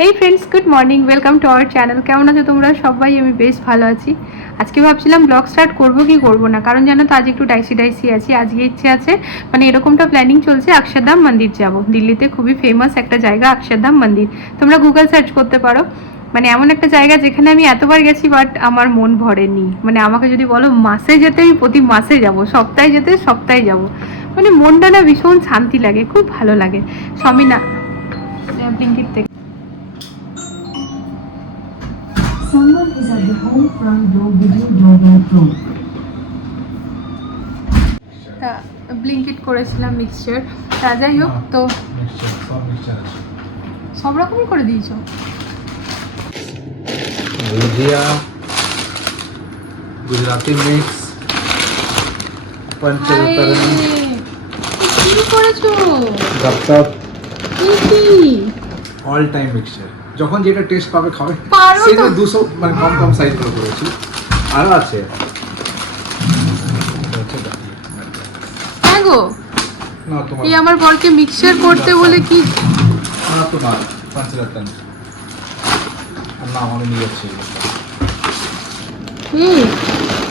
Hey friends good morning welcome to our channel কেমন আছো তোমরা? সবাই, আমি বেশ ভালো আছি। আজকে ভাবছিলাম ব্লগ স্টার্ট করব কি করব না? কারণ জানো তো, আজ একটু ডাইসি ডাইসি আছি। আজকে ইচ্ছে আছে মানে এরকমটা প্ল্যানিং চলছে অক্ষরধাম মন্দির যাব। দিল্লিতে খুবই ফেমাস একটা জায়গা অক্ষরধাম মন্দির। তোমরা গুগল সার্চ করতে পারো। মানে এমন একটা জায়গা যেখানে আমি এতবার গেছি বাট আমার মন ভরেনি। মানে আমাকে যদি বলো, মাসে যেতে আমি প্রতি মাসে যাব, সপ্তাহে যেতে, সপ্তাহে যাব। মানে মনটা না ভীষণ শান্তি লাগে, খুব ভালো লাগে। স্বামী না থেকে। home front door video doorbell pro. Blinkit করেছিলাম মিক্সচার তা যাই হোক তো সব রকমই করে দিয়েছ? ভুজিয়া গুজরাটি মিক্স পঞ্চতরণ কি করেছ? গপচপ কি কি? অল টাইম মিক্সচার যখন যেটা টেস্ট পাবে খাবে সেই দুশো মানে কম কম সাইজগুলো করেছি। আরও আছে। হ্যাঁ গো এই আমার বলকে মিক্সার করতে বলে কি? তোমার পাঁচ রাতন না আমি নিয়ে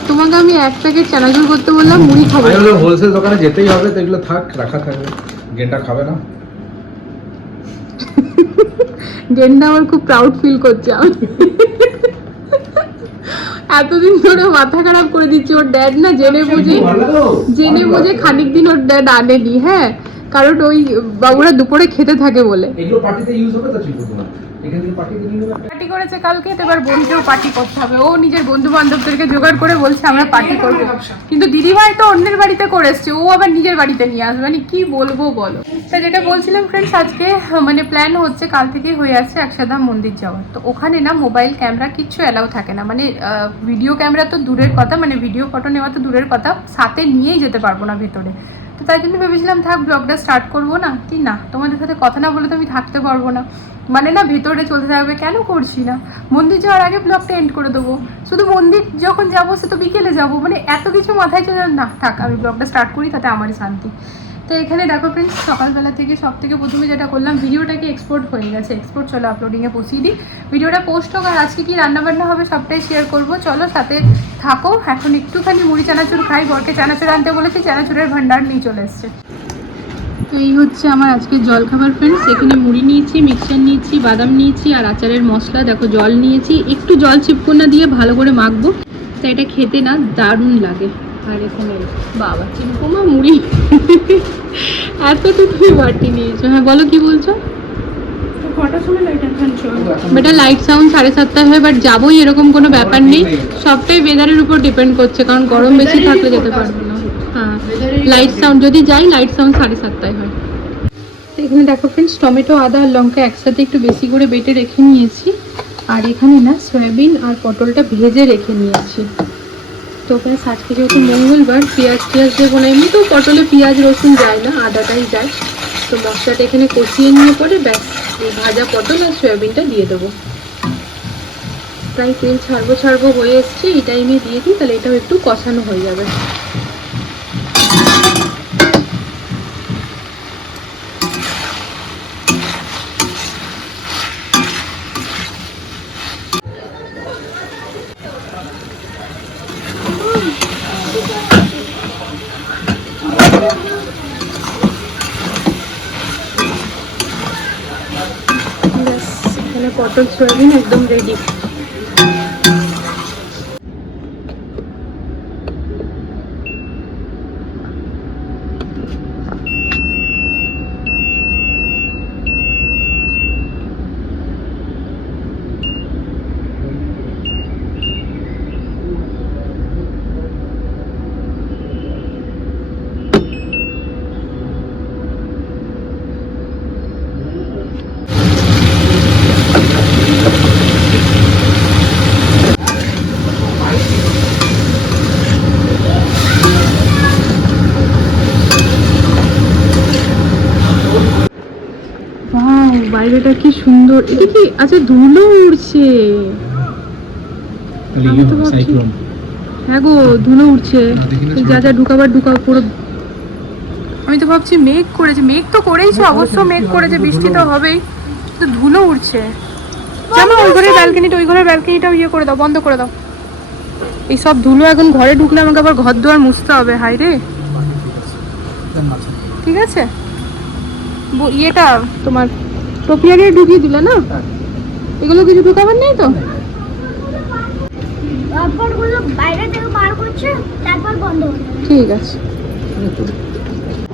তোমাকে আমি এক প্যাকেট চানাচুর করতে বললাম মুড়ি খাবে। হোলসেল দোকানে যেতেই হবে তো এগুলো থাক রাখা থাকবে। গেন্ডা খাবে না। গেন্ডা আমার খুব প্রাউড ফিল করছে আমি। এতদিন ধরে মাথা খারাপ করে দিচ্ছি ওর ড্যাড না জেনে বুঝে জেনে বুঝে খানিক দিন ওর ড্যাড আনেনি হ্যাঁ। কারণ ওই বাবুরা দুপুরে খেতে থাকে বলে। এগুলো পার্টিতে ইউজ হবে তো পার্টি করেছে কালকে তো এবার বোনকেও পার্টি করতে হবে। ও নিজের বন্ধু বান্ধবদেরকে জোগাড় করে বলছে আমরা পার্টি করব। কিন্তু দিদিভাই তো অন্যের বাড়িতে করে এসছে ও আবার নিজের বাড়িতে নিয়ে আসবে। মানে কি বলব বলো? তা যেটা বলছিলাম ফ্রেন্ডস আজকে মানে প্ল্যান হচ্ছে কাল থেকেই হয়ে আছে একসাধাম মন্দির যাওয়ার। তো ওখানে না মোবাইল ক্যামেরা কিচ্ছু অ্যালাউ থাকে না। মানে ভিডিও ক্যামেরা তো দূরের কথা মানে ভিডিও ফটো নেওয়া তো দূরের কথা। সাথে নিয়েই যেতে পারব না ভেতরে। তো তাই জন্য ভেবেছিলাম থাক ব্লগটা স্টার্ট করব না। কি না তোমাদের সাথে কথা না বলে তো আমি থাকতে পারব না। মানে না, ভেতরে চলতে থাকবে কেন করছি না? মন্দির যাওয়ার আগে ব্লগটা এন্ড করে দেবো। শুধু মন্দির যখন যাব, সে তো বিকেলে যাব। মানে এত কিছু মাথায় চলে না, থাক, আমি ব্লগটা স্টার্ট করি, তাতে আমারই শান্তি। তো এখানে দেখো ফ্রেন্ডস সকালবেলা থেকে, সব থেকে প্রথমে যেটা করলাম, ভিডিওটাকে এক্সপোর্ট হয়ে গেছে। এক্সপোর্ট চলো আপলোডিংয়ে পৌঁছিয়ে দিই। ভিডিওটা পোস্ট হোক আর আজকে কি রান্নাবান্না হবে, সবটাই শেয়ার করব। চলো সাথে থাকো। এখন একটুখানি মুড়ি চানাচুর খাই। বরকে চানাচুর আনতে বলেছি, চানাচুরের ভান্ডার নিয়ে চলে এসছে। তো এই হচ্ছে আমার আজকে জলখাবার ফ্রেন্ডস এখানে মুড়ি নিয়েছি মিক্সচার নিয়েছি বাদাম নিয়েছি আর আচারের মশলা। দেখো জল নিয়েছি। একটু জল চিপকোনা দিয়ে ভালো করে মাখবো। তো এটা খেতে না দারুণ লাগে। আর এখানে বাবা চিনকুমা মুড়ি। এতটুকুই বাটি নিয়েছো। হ্যাঁ বলো কি বলছো? বেটা লাইট সাউন্ড সাড়ে সাতটায় হয় বাট যাবোই এরকম কোনো ব্যাপার নেই। সবটাই ওয়েদারের উপর ডিপেন্ড করছে কারণ গরম বেশি থাকলে যেতে পারব লাইট সাউন্ড যদি যাই লাইট সাউন্ড সাড়ে সাতটায় হয়। তো এখানে দেখো ফ্রেন্ডস টমেটো, আদা আর লঙ্কা একসাথে একটু বেশি করে বেটে রেখে নিয়েছি। আর এখানে না, সয়াবিন আর পটলটা ভেজে রেখে নিয়েছি। তো ওখানে আজকে যেহেতু মঙ্গলবার, পেঁয়াজ টিয়াজ দেবো না, এমনিতেও পটলে পেঁয়াজ, রসুন যায় না, আদাটাই যায়। তো মশলাটা এখানে কষিয়ে নিয়ে পরে ব্যাস ভাজা পটল আর সয়াবিনটা দিয়ে দেবো। প্রায় তেল ছাড়বো ছাড়বো হয়ে এসছে, এই টাইমে দিয়ে দিই, তাহলে এটাও একটু কষানো হয়ে যাবে ব্যাস এখানে পটল সয়াবিন একদম রেডি বাইরেটা কি সুন্দর? এটা কি আচ্ছা ধুলো উড়ছে। আমি তো ভাবছি- হ্যাঁ গো ধুলো উঠছে যা যা ঢুকাবার ঢুকাও পুরো আমি তো ভাবছি মেঘ করেছে। মেঘ তো করেইছে অবশ্য মেঘ করেছে বৃষ্টি তো হবেই। তো ধুলো উঠছে জামা ওই ঘরের ব্যালকনিটা ওই ঘরের ব্যালকনিটাও ইয়ে করে দাও বন্ধ করে দাও। এই সব ধুলো এখন ঘরে ঢুকলে আমাকে আবার ঘর দুয়ার মুছতে হবে হাই রে। ঠিক আছে? ব- ইয়েটা তোমার টোপিয়ারে ঢুকিয়ে দিলে না? এগুলো কিছু ঢুকাবার নেই তো? তারপরগুলো বাইরে থেকে বার করছে তারপর বন্ধ ঠিক আছে।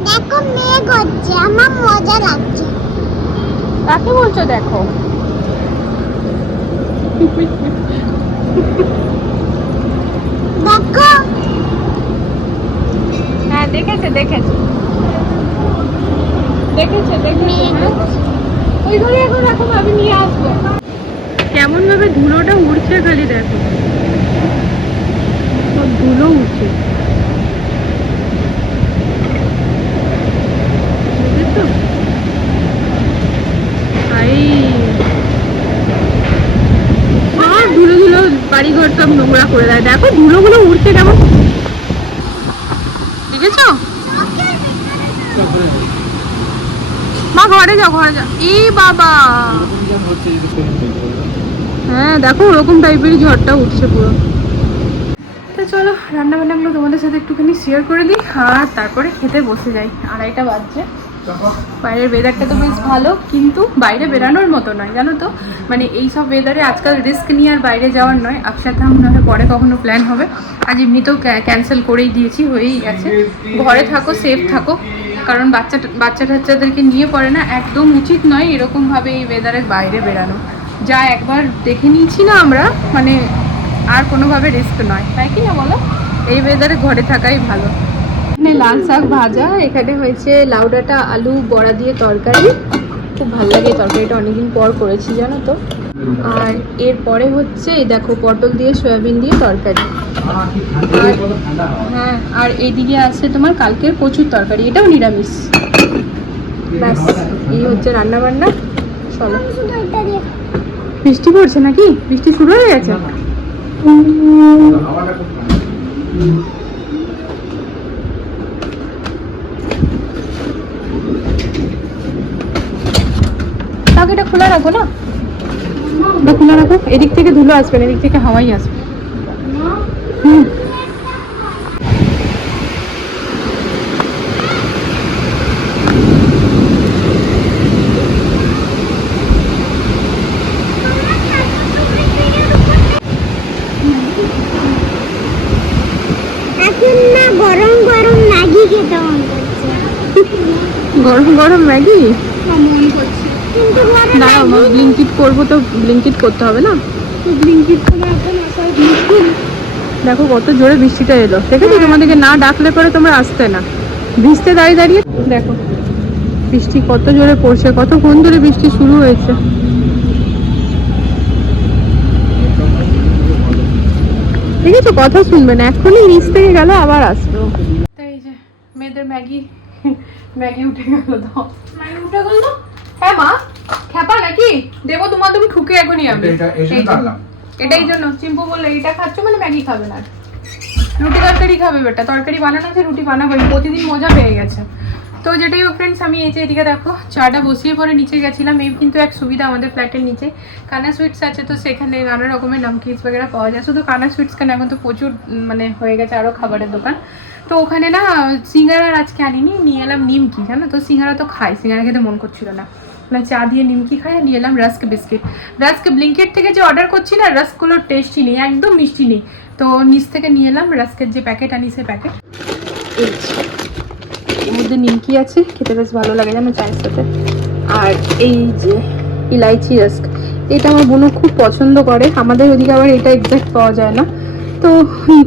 দেখো মেঘ হচ্ছে আমার মজা লাগছে। কাকে বলছো দেখো? দেখো। হ্যাঁ দেখেছে দেখেছে। দেখেছে দেখেছে। ওই ঘরে এখন রাখো, আমি নিয়ে আসব। কেমন ভাবে ধুলোটা উড়ছে খালি দেখো। সব ধুলো উঠছে বুঝেছ? আই। সব ধুলো ধুলো বাড়ি সব নোংরা করে দেয়। দেখো ধুলোগুলো উড়ছে কেমন। দেখেছ? মা ঘরে যাও ঘরে যাও। এই বাবা। হ্যাঁ দেখো ওরকম টাইপেরই ঝড়টা উঠছে পুরো। তো চলো রান্না বান্নাগুলো তোমাদের সাথে একটুখানি শেয়ার করে দিই, আর তারপরে খেতে বসে যাই। আড়াইটা বাজছে। বাইরের ওয়েদারটা তো বেশ ভালো, কিন্তু বাইরে বেরানোর মতো নয়, জানো তো? মানে এই সব ওয়েদারে আজকাল রিস্ক নিয়ে আর বাইরে যাওয়ার নয়, একসাথে না হয় পরে কখনো প্ল্যান হবে। আজ এমনিতেও ক্যান্সেল করেই দিয়েছি, হয়েই গেছে। ঘরে থাকো সেফ থাকো। কারণ বাচ্চা বাচ্চা টাচ্চাদেরকে নিয়ে পড়ে না, একদম উচিত নয় এরকমভাবে এই ওয়েদারের বাইরে বেরানো যা একবার দেখে নিয়েছি না আমরা মানে আর কোনোভাবে রিস্ক নয়। তাই কি না বলো? এই ওয়েদারে ঘরে থাকাই ভালো। এখানে লাল শাক ভাজা, এখানে হয়েছে লাউ ডাঁটা, আলু, বড়া দিয়ে তরকারি। খুব ভালো লাগে তরকারিটা, অনেকদিন পর করেছি, জানো তো। আর এরপরে হচ্ছে দেখো, পটল দিয়ে সয়াবিন দিয়ে তরকারি। হ্যাঁ আর এইদিকে আছে তোমার কালকের প্রচুর তরকারি, এটাও নিরামিষ। ব্যাস, এই হচ্ছে রান্না বান্না চলো। বৃষ্টি পড়ছে নাকি? বৃষ্টি শুরু হয়ে গেছে? তাকে এটা খোলা রাখো না? খোলা রাখো। এদিক থেকে ধুলো আসবে না, এদিক থেকে হাওয়াই আসবে। গরম গরম ম্যাগি খেতে মন করছে। গরম গরম ম্যাগি? মন করছে। কিন্তু দাঁড়াও ব্লিঙ্কিট করব তো ব্লিঙ্কিট করতে হবে না? ব্লিঙ্কিট করে এখন আসার দেখো কত জোরে বৃষ্টিটা এলো। দেখেছ? তোমাদেরকে না ডাকলে পরে তোমরা আসতে না। ভিজতে দাঁড়িয়ে দাঁড়িয়ে দেখো বৃষ্টি কত জোরে পড়ছে কতক্ষণ ধরে বৃষ্টি শুরু হয়েছে। দেখেছ? কথা শুনবে না এখনই নিচ থেকে গেল আবার তাই যে মেয়েদের ম্যাগি ম্যাগি উঠে গেল দাও ম্যাগি উঠে গেল হ্যাঁ মা খ্যাপা নাকি? দেবো তোমার তুমি ঠুকে এখনই আমি। এটা- এটাই জন্য, চিম্পু বলল এটা খাচ্ছ মানে ম্যাগি খাবে না। রুটি তরকারি খাবে বেটা, তরকারি বানানো আছে, রুটি বানাবো, প্রতিদিন মজা পেয়ে গেছে। তো যেটাই হোক ফ্রেন্ডস আমি এই যে এদিকে দেখো, চাটা বসিয়ে পরে নিচে গেছিলাম, এই কিন্তু এক সুবিধা আমাদের ফ্ল্যাটের নিচে। কানা সুইটস আছে, তো সেখানে নানা রকমের নামকিস বগেরা পাওয়া যায়। শুধু কানা সুইটস কেন, এখন তো প্রচুর মানে হয়ে গেছে আরও খাবারের দোকান। তো ওখানে না, সিঙ্গারা আর আজকে আনিনি, নিয়ে এলাম নিমকি, জানো? তো সিঙ্গারা তো খাই, সিঙ্গারা খেতে মন করছিল না। মানে চা দিয়ে নিমকি খাই নিয়ে এলাম রাস্ক বিস্কিট। রাস্ক ব্লিঙ্কেট থেকে যে অর্ডার করছি না, রাস্কগুলোর টেস্টই নেই, একদম মিষ্টি নেই। তো নিচ থেকে নিয়ে এলাম রাস্কের যে প্যাকেট আনি সে প্যাকেট এর মধ্যে নিমকি আছে, খেতে বেশ ভালো লাগে জানো চায়ের সাথে। আর এই যে ইলাইচি রাস্ক, এটা আমার বোনও খুব পছন্দ করে। আমাদের ওদিকে আবার এটা এক্সাক্ট পাওয়া যায় না। তো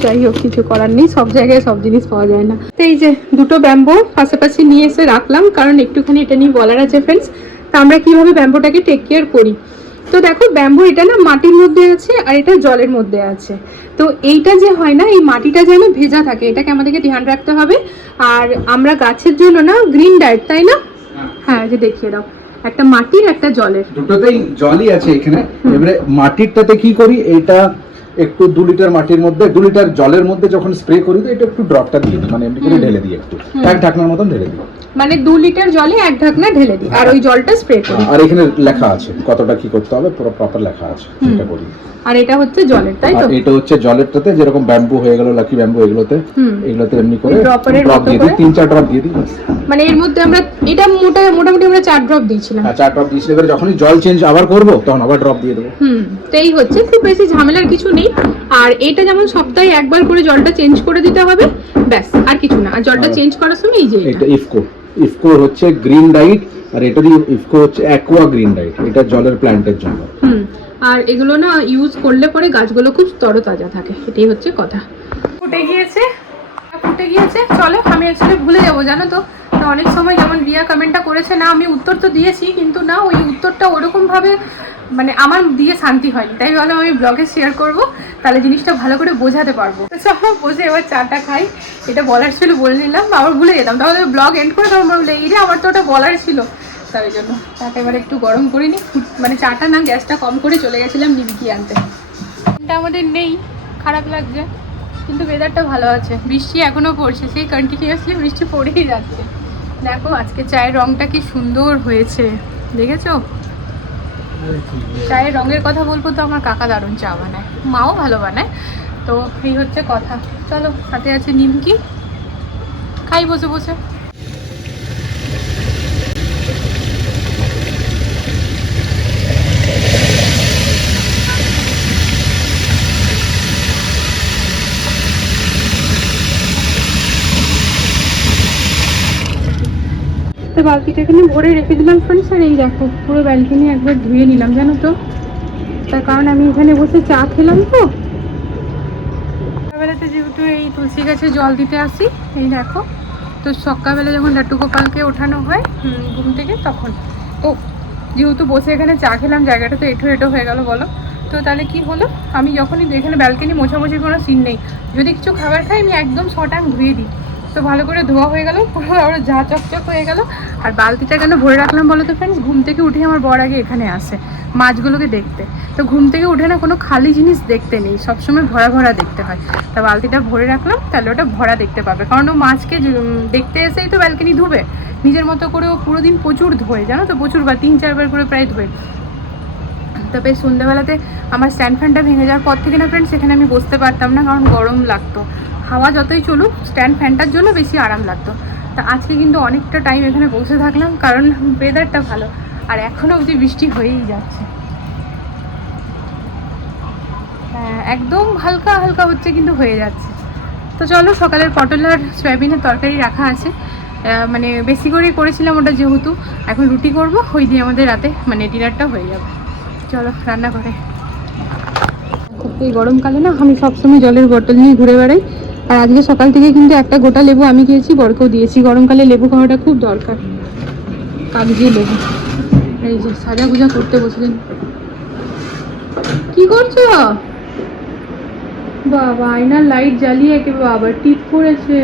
যাই হোক, কিছু করার নেই, সব জায়গায় সব জিনিস পাওয়া যায় না। তো এই যে দুটো ব্যাম্বো পাশাপাশি নিয়ে এসে রাখলাম, কারণ একটুখানি এটা নিয়ে বলার আছে ফ্রেন্ডস তা আমরা কীভাবে ব্যাম্বোটাকে টেক কেয়ার করি? তো দেখো ব্যাম্বু এটা না মাটির মধ্যে আছে আর এটা জলের মধ্যে আছে। তো এইটা যে হয় না এই মাটিটা যেন ভেজা থাকে এটাকে আমাদেরকে ধ্যান রাখতে হবে। আর আমরা গাছের জন্য না গ্রিন ডায়েট তাই না? হ্যাঁ। যে দেখিয়ে দাও। একটা মাটির একটা জলের। দুটোতেই জলই আছে এখানে। এবারে মাটিরটাতে কি করি? এটা একটু দু লিটার মাটির মধ্যে দু লিটার জলের মধ্যে যখন স্প্রে করি তো এটা একটু ড্রপটা দিয়ে দিই মানে এমনি করে ঢেলে দিই একটু। এক ঢাকনার মতন ঢেলে দিই। মানে দু লিটার জলে এক ঢাকনা ঢেলে দিই আর ওই জলটা স্প্রে করি। আর এখানে লেখা আছে কতটা কি করতে হবে পুরো প্রপার লেখা আছে। এটা করি আর এটা হচ্ছে জলের তাই তো? এটা হচ্ছে জলেরটাতে যেরকম ব্যাম্বু হয়ে গেল লাকি ব্যাম্বু এগুলোতে এগুলোতে এমনি করে ড্রপ দিয়ে দিই তিন চার ড্রপ দিয়ে দিই মানে এর মধ্যে আমরা এটা মোটা মোটামুটি আমরা চার ড্রপ দিয়েছিলাম। হ্যাঁ চার ড্রপ দিয়েছি এবার যখনই জল চেঞ্জ আবার করব তখন আবার ড্রপ দিয়ে দেবো। হুম তো এই হচ্ছে খুব বেশি ঝামেলার কিছু নেই। আর এটা যেমন সপ্তাহে একবার করে জলটা চেঞ্জ করে দিতে হবে ব্যাস আর কিছু না। আর জলটা চেঞ্জ করার সময় এই যে এটা। এটা ইফকো ইফকো হচ্ছে গ্রিন ডাইট আর এটারই ইফকো হচ্ছে অ্যাকোয়া গ্রিন ডাইট এটা জলের প্ল্যান্টের জন্য। আর এগুলো না ইউজ করলে পরে গাছগুলো খুব তরতাজা থাকে, এটাই হচ্ছে কথা। ফুটে গিয়েছে ফুটে গিয়েছে, চলো আমি অ্যাকচুয়ালি ভুলে যাব, জানো তো? অনেক সময় যেমন রিয়া কমেন্টটা করেছে, না, আমি উত্তর তো দিয়েছি, কিন্তু না, ওই উত্তরটা ওরকমভাবে মানে আমার দিয়ে শান্তি হয়নি। তাই ভালো আমি ব্লগে শেয়ার করব, তাহলে জিনিসটা ভালো করে বোঝাতে পারব। চলো, বসে এবার চাটা খাই। এটা বলার ছিল, বলে নিলাম, আবার ভুলে যেতাম। তাহলে ব্লগ এন্ড করে তখন বললে এই রে, আমার তো ওটা বলার ছিল। তাই জন্য। চাটা এবার একটু গরম করে নি মানে চাটা না, গ্যাসটা কম করে চলে গেছিলাম নিমকি আনতে। এটা আমাদের নেই, খারাপ লাগছে, কিন্তু ওয়েদারটা ভালো আছে। বৃষ্টি এখনও পড়ছে, সেই কন্টিনিউয়াসলি বৃষ্টি পড়েই যাচ্ছে। দেখো, আজকে চায়ের রংটা কি সুন্দর হয়েছে, দেখেছ? চায়ের রঙের কথা বলব তো, আমার কাকা দারুণ চা বানায়। মাও ভালো বানায়। তো এই হচ্ছে কথা। চলো, সাথে আছে নিমকি। খাই বসে বসে। তো বালতিটা এখানে ভরে রেখে দিলাম ফ্রেন্ডস আর এই দেখো, পুরো ব্যালকনি একবার ধুয়ে নিলাম, জানো তো। তার কারণ আমি এখানে বসে চা খেলাম তো। সকালবেলাতে যেহেতু এই তুলসী গাছে জল দিতে আসি, এই দেখো, তো সকালবেলা যখন লাট্টু গোপালকে ওঠানো হয় ঘুম থেকে তখন। তো যেহেতু বসে এখানে চা খেলাম, জায়গাটা তো এঠো এঠো হয়ে গেল, বলো। তো তাহলে কি হলো? আমি যখনই এখানে ব্যালকনি মোছামুছির কোনো সিন নেই। যদি কিছু খাবার খাই, আমি একদম শটাং ধুয়ে দিই। তো ভালো করে ধোয়া হয়ে গেল, পুরো আরও যা চকচক হয়ে গেল। আর বালতিটা কেন ভরে রাখলাম বলো তো ফ্রেন্ডস ঘুম থেকে উঠে আমার বর আগে এখানে আসে, মাছগুলোকে দেখতে। তো ঘুম থেকে উঠে না কোনো খালি জিনিস দেখতে নেই, সবসময় ভরা ভরা দেখতে হয়। তা বালতিটা ভরে রাখলাম, তাহলে ওটা ভরা দেখতে পাবে। কারণ ও মাছকে দেখতে এসেই তো ব্যালকনি ধুবে। নিজের মতো করে ও পুরো দিন প্রচুর ধোয়, জানো তো? প্রচুর বার তিন চারবার করে প্রায় ধোয়। তবে সন্ধ্যেবেলাতে আমার স্ট্যান্ড ফ্যানটা ভেঙে যাওয়ার পর থেকে না ফ্রেন্ডস সেখানে আমি বসতে পারতাম না কারণ গরম লাগতো। হাওয়া যতই চলুক স্ট্যান্ড ফ্যানটার জন্য বেশি আরাম লাগতো। তা আজকে কিন্তু অনেকটা টাইম এখানে বসে থাকলাম কারণ ওয়েদারটা ভালো। আর এখনও অবধি বৃষ্টি হয়েই যাচ্ছে। হ্যাঁ, একদম হালকা হালকা হচ্ছে কিন্তু হয়ে যাচ্ছে। তো চলো সকালের পটল আর সয়াবিনের তরকারি রাখা আছে। মানে বেশি করেই করেছিলাম ওটা যেহেতু এখন রুটি করব ওই দিয়ে আমাদের রাতে মানে ডিনারটা হয়ে যাবে। চলো, রান্না করে। এই গরমকালে না, আমি সবসময় জলের বোতল নিয়ে ঘুরে বেড়াই। আর আজকে সকাল থেকে কিন্তু একটা গোটা লেবু আমি খেয়েছি বরকেও দিয়েছি। গরমকালে লেবু খাওয়াটা খুব দরকার। কাগজি লেবু। এই যে সাজা গুজা করতে বসলেন কি করছ? বাবা, আয়নার লাইট জ্বালিয়ে একে বাবা টিপ করেছে।